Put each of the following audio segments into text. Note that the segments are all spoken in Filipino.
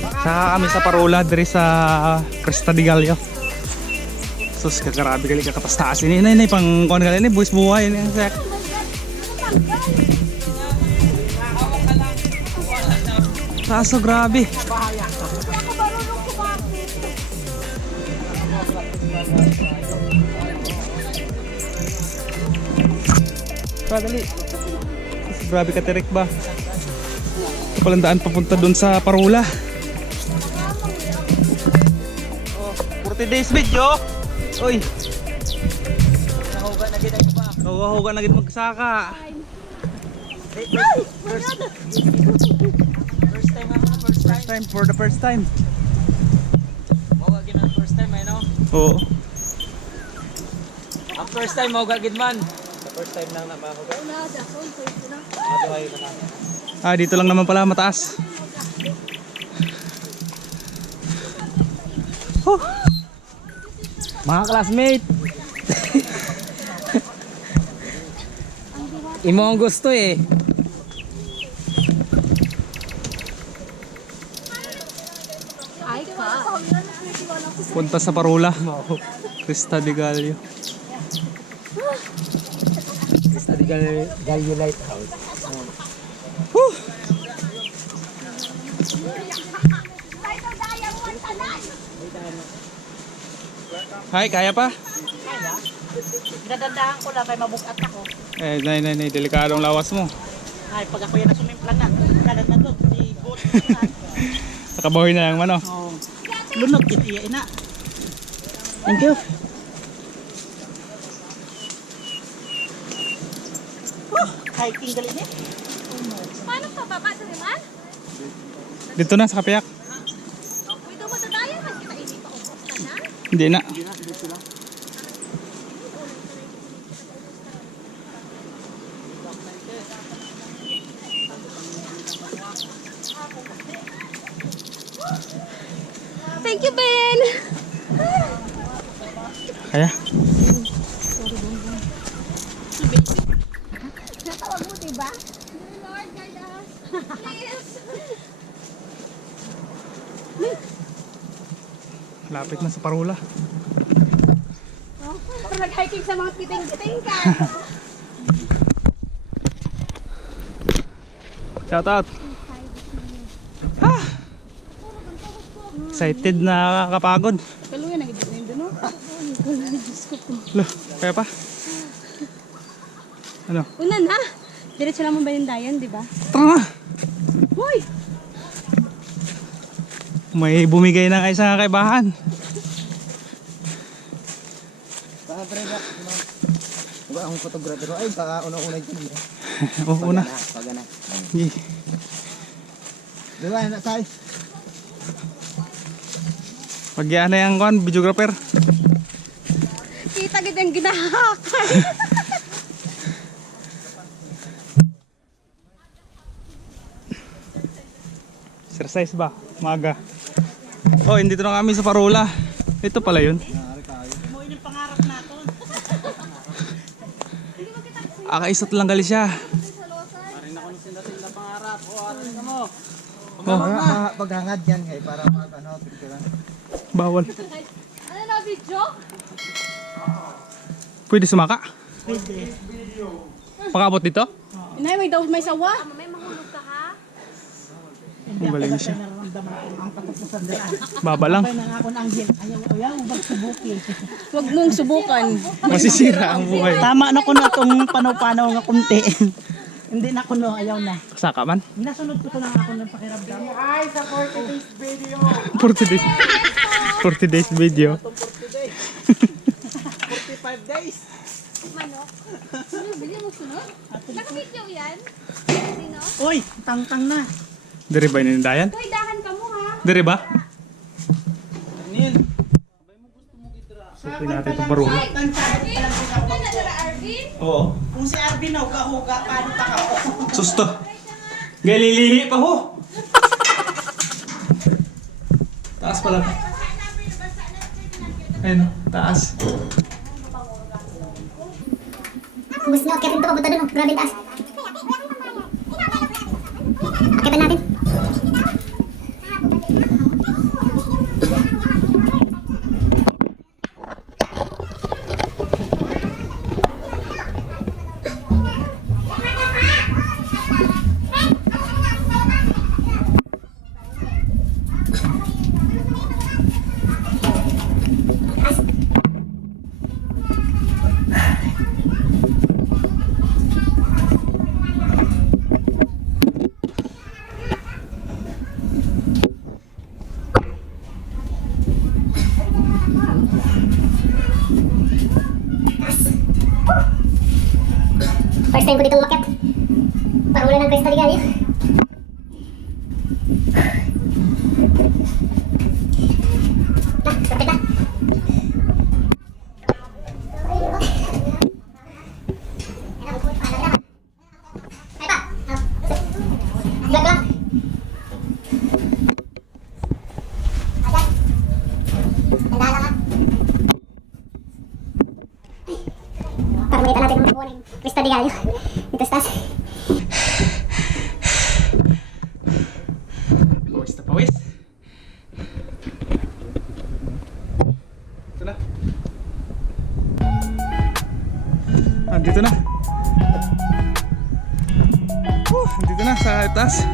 Saka kami sa Parola diri sa Cresta de Gallo. Sus kakarabi gali ka kapas taas ini nay nay pang kon gali ni buwis buhay ini ang sek. Taas so grabe. Pa dali. Sus, Grabe ka tirik ba? Palang daan papunta doon sa Parola. Oh, 40 days video. Uy. Nahuga na gid ang iba. Nawahuga na gid magsaka. First time ako, first time. First time for the first time. Mahuga gid ang first time, ay no? Oo. Ang first time mahuga gid man. First time lang na mahuga. Ah, dito lang naman pala mataas. Huh. Mga classmate. Imo ang gusto eh. Ay ka. Punta sa Parola. Crista de Gallo. Sa di gal Galio Lighthouse. Hi, kaya pa? Dadadahan ko lang kay mabugat ako. Eh, nay, nay, nay, delikadong lawas mo. Ay, pag ako yan nasumimplan na, kalan na to, si boat na. Nakabawi na lang mano. Oh. Lunok, iti ina. Thank you. Oh, hiking galing eh. Paano pa baba sa liman? Dito na sa kapiyak. Uy, ito matatayan. Mas kita ini pa ubos ka na. Hindi na. Thank you, Ben. Kaya? Natawag mo, diba? Lord, guide us. Please. Lapit na sa Parola. Oh, nag-hiking sa mga kiting-kiting ka. Shout out. Ah! Excited na kakapagod. Kaluyan, yun doon, no? Lo, kaya pa? Ano? Una na. Diretso lang mo ba yung dayan, di ba? Tara na! Hoy! May bumigay ng isang kaibahan. Baka pre ba? Uga ang photographer ay baka una-una dyan. Oo, una. Pag na. Ye. Diba na tayo? Pag yan na yung kuhan, videographer. Kita gid ang ginahakay. Exercise ba? Maga. Oh, hindi na kami sa Parola. Ito pala yun. Mo yung pangarap naton. Akaisat lang gali siya. Oh. Ah, paghangad yan kay para pag ano, picturean. Bawal. Ano na, video? Pwede sumaka? Pwede. Pakabot dito? Inay, may daw may sawa. May mahulog ka, ha? Ang ako galing siya. Nararamdaman ko ang katapusan dira. Baba lang. Kaya nang ako ng anghel, ayaw ko yan, huwag subuki. Huwag mong subukan. Masisira ang buhay. Tama na ko na itong panaw-panaw nga kunti. Hindi na ko no, ayaw na. Saka man. Nasunod ko ko lang ako ng pakiramdam. Ay, sa 40 days video. 40 days. 40 days video. 45 days. Manok. Ano, bili mo sunod? Naka-video yan? Sino? Uy, tang-tang na. Dire ba? Hoy, dahan ka mo, ha? Dire ba? Nil. Sukin natin itong? Ano Arvin? Oo. Kung si Arvin na huga-huga, paano ta ka? Susto. Galilihi pa ho. Taas pala. Ayun, taas. Gusto nyo, akitin to, papunta oh. grabe taas. Akitin natin. Time ko dito umakyat. Para wala ng Cresta Ligalia. Na, kapit na. Ay pa. Vlog lang. Ayan. Tanda lang ha. Para ng Cresta de Gallo. Dito sa taas. Pawis na pawis. Ito na. Andito na. Whew, andito na sa taas.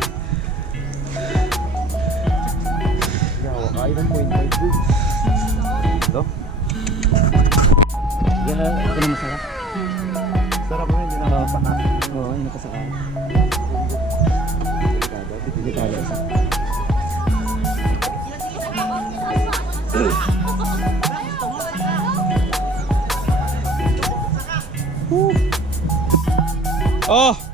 Yan, ito na masarap. Hindi na saka. Oo, hindi na saka. Delikado. Oh! Delikado eh,